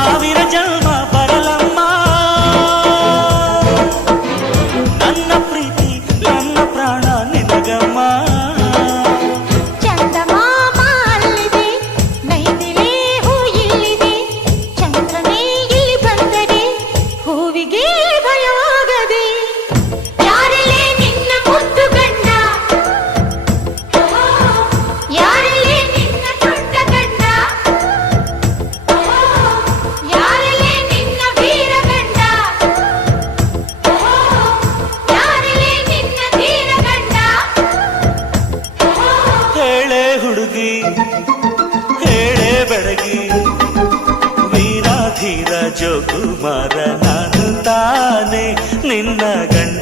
ಸಾವಿರ ಜನ್ಮ ಬರಲಮ್ಮ ನನ್ನ ಪ್ರೀತಿ ನನ್ನ ಪ್ರಾಣ ನಿನಗಮ್ಮ ಹುಡುಗಿ ಹೇಳೆ ಬೆಳಗಿ ವೀರಾಧೀರ ಜೋಕುಮಾರ ನಾನು ತಾನೆ ನಿನ್ನ ಗಂಡ